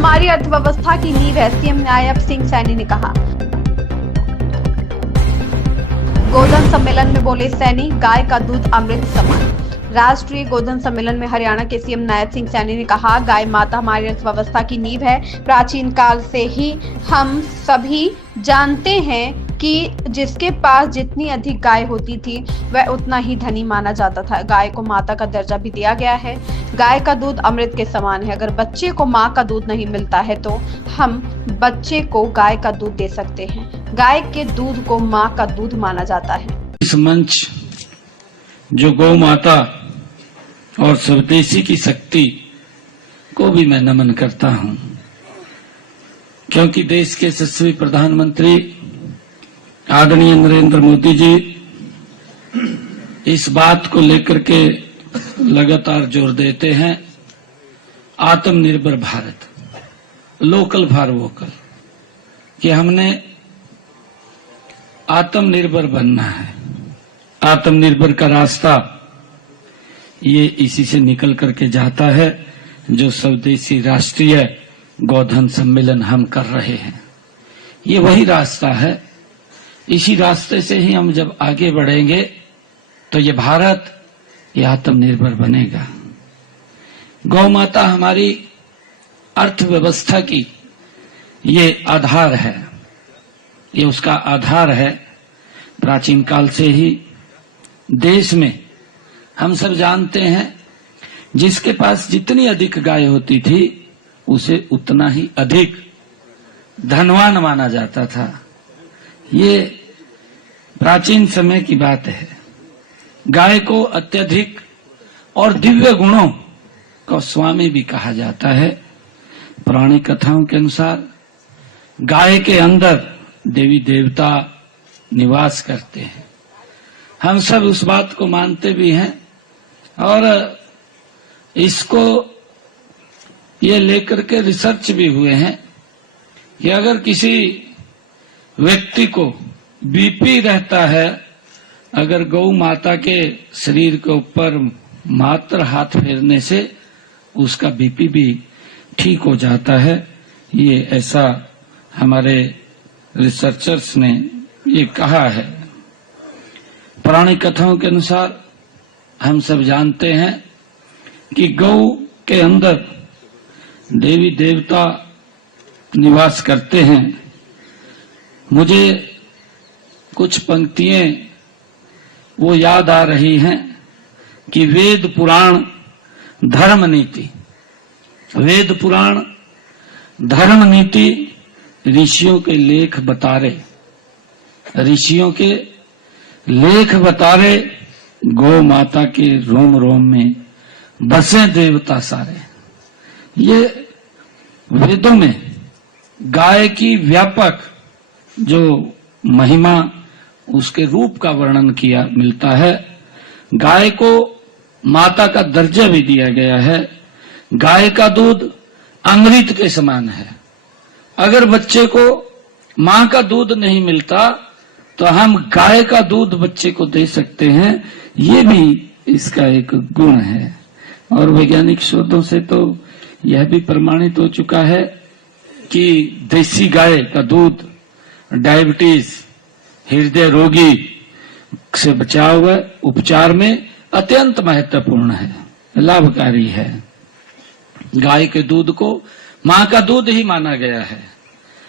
हमारी अर्थव्यवस्था की नींव है, सीएम नायब सिंह सैनी ने कहा। गोधन सम्मेलन में बोले सैनी, गाय का दूध अमृत समान। राष्ट्रीय गोधन सम्मेलन में हरियाणा के सीएम नायब सिंह सैनी ने कहा, गाय माता हमारी अर्थव्यवस्था की नींव है। प्राचीन काल से ही हम सभी जानते हैं कि जिसके पास जितनी अधिक गाय होती थी वह उतना ही धनी माना जाता था। गाय को माता का दर्जा भी दिया गया है। गाय का दूध अमृत के समान है। अगर बच्चे को माँ का दूध नहीं मिलता है तो हम बच्चे को गाय का दूध दे सकते हैं। गाय के दूध को माँ का दूध माना जाता है। इस मंच जो गौ माता और स्वदेशी की शक्ति को भी मैं नमन करता हूं, क्योंकि देश के यशस्वी प्रधानमंत्री आदरणीय नरेंद्र मोदी जी इस बात को लेकर के लगातार जोर देते हैं, आत्मनिर्भर भारत, लोकल फॉर वोकल, कि हमने आत्मनिर्भर बनना है। आत्मनिर्भर का रास्ता ये इसी से निकल करके जाता है जो स्वदेशी राष्ट्रीय गोधन सम्मेलन हम कर रहे हैं। ये वही रास्ता है। इसी रास्ते से ही हम जब आगे बढ़ेंगे तो ये भारत ये आत्मनिर्भर बनेगा। गौ माता हमारी अर्थव्यवस्था की ये आधार है, ये उसका आधार है। प्राचीन काल से ही देश में हम सब जानते हैं, जिसके पास जितनी अधिक गाय होती थी उसे उतना ही अधिक धनवान माना जाता था। ये प्राचीन समय की बात है। गाय को अत्यधिक और दिव्य गुणों का स्वामी भी कहा जाता है। पुरानी कथाओं के अनुसार गाय के अंदर देवी देवता निवास करते हैं। हम सब उस बात को मानते भी हैं और इसको ये लेकर के रिसर्च भी हुए हैं कि अगर किसी व्यक्ति को बीपी रहता है, अगर गौ माता के शरीर के ऊपर मात्र हाथ फेरने से उसका बीपी भी ठीक हो जाता है। ये ऐसा हमारे रिसर्चर्स ने ये कहा है। पुरानी कथाओं के अनुसार हम सब जानते हैं कि गौ के अंदर देवी देवता निवास करते हैं। मुझे कुछ पंक्तियां वो याद आ रही हैं कि वेद पुराण धर्म नीति, वेद पुराण धर्म नीति ऋषियों के लेख बतारे, ऋषियों के लेख बतारे, गौ माता के रोम रोम में बसे देवता सारे। ये वेदों में गाय की व्यापक जो महिमा, उसके रूप का वर्णन किया मिलता है। गाय को माता का दर्जा भी दिया गया है। गाय का दूध अमृत के समान है। अगर बच्चे को मां का दूध नहीं मिलता तो हम गाय का दूध बच्चे को दे सकते हैं। ये भी इसका एक गुण है। और वैज्ञानिक शोधों से तो यह भी प्रमाणित हो चुका है कि देसी गाय का दूध डायबिटीज, हृदय रोगी से बचाव व उपचार में अत्यंत महत्वपूर्ण है, लाभकारी है। गाय के दूध को मां का दूध ही माना गया है।